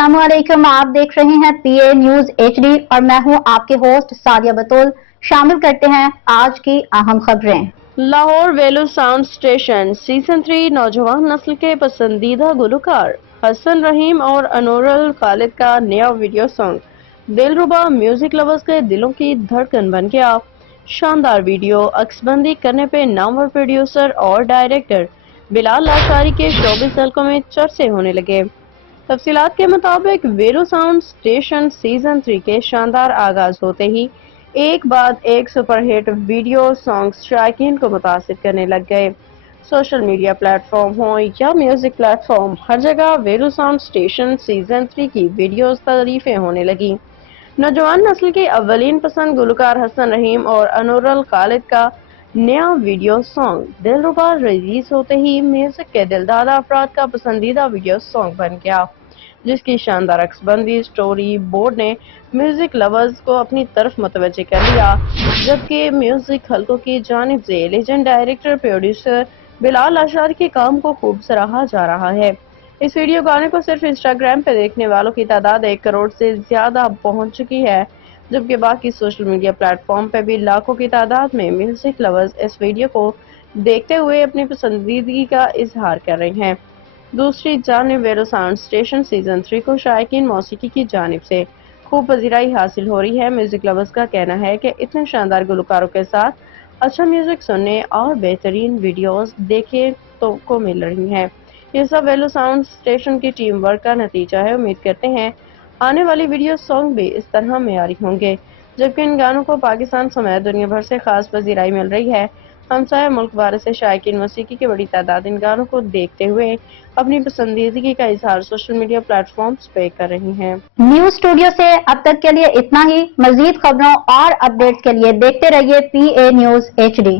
अस्सलाम वालेकुम। आप देख रहे हैं PA न्यूज HD और मैं हूं आपके होस्ट सादिया बतूल। शामिल करते हैं आज की अहम खबरें। लाहौर वेलू साउंड स्टेशन सीजन 3 नौजवान नस्ल के पसंदीदा गुलकार हसन रहीम और अनोरल खालिद का नया वीडियो सॉन्ग दिलरुबा म्यूजिक लवर्स के दिलों की धड़कन बन गया। शानदार वीडियो अक्सबंदी करने पे नामवर प्रोड्यूसर और डायरेक्टर बिलाल लाशारी के 24 हलकों में चर्चे होने लगे। तफसीलात के मुताबिक वेलू साउंड स्टेशन सीजन 3 के शानदार आगाज होते ही एक बाद एक सुपरहिट वीडियो सॉन्ग्स शायकीन को मुतासिर करने लग गए। सोशल मीडिया प्लेटफॉर्म हो या म्यूजिक प्लेटफॉर्म, हर जगह वेलू साउंड स्टेशन सीजन 3 की वीडियोस तारीफें होने लगी। नौजवान नस्ल के अव्वलीन पसंद गुलकार हसन रहीम और अनोरल खालिद का नया वीडियो सॉन्ग दिलरुबा रिलीज होते ही म्यूजिक के दिलदादा अफराद का पसंदीदा वीडियो सॉन्ग बन गया, जिसकी शानदार अक्सबंदी स्टोरी बोर्ड ने म्यूजिक लवर्स को अपनी तरफ मुतवज्जे कर लिया। जबकि म्यूजिक हलकों की जानिब से legend director producer Bilal Lashari के काम को खूब सराहा जा रहा है। इस वीडियो गाने को सिर्फ इंस्टाग्राम पर देखने वालों की तादाद 1 करोड़ से ज्यादा पहुंच चुकी है, जबकि बाकी सोशल मीडिया प्लेटफॉर्म पर भी लाखों की तादाद में म्यूजिक लवर्स इस वीडियो को देखते हुए अपनी पसंदीदगी का इजहार कर रहे हैं। दूसरी जानिब वेलू साउंड स्टेशन सीजन 3 को शायकीन मौसीकी की जानिब से खूब पजीराई हासिल हो रही है। म्यूजिक लवर्स का कहना है कि इतने शानदार गुलकारों के साथ अच्छा म्यूजिक सुनने और बेहतरीन वीडियोस देखे तो को मिल रही हैं। ये सब वेलू साउंड स्टेशन की टीम वर्क का नतीजा है। उम्मीद करते हैं आने वाली वीडियो सॉन्ग भी इस तरह मेयारी होंगे, जबकि इन गानों को पाकिस्तान समेत दुनिया भर से खास पजीराई मिल रही है। हमसाया मुल्क भारत से शायकीन मौसीकी की बड़ी तादाद इन गानों को देखते हुए अपनी पसंदीदगी का इजहार सोशल मीडिया प्लेटफॉर्म्स पे कर रही हैं। न्यूज स्टूडियो से अब तक के लिए इतना ही। मजीद खबरों और अपडेट्स के लिए देखते रहिए PA न्यूज HD।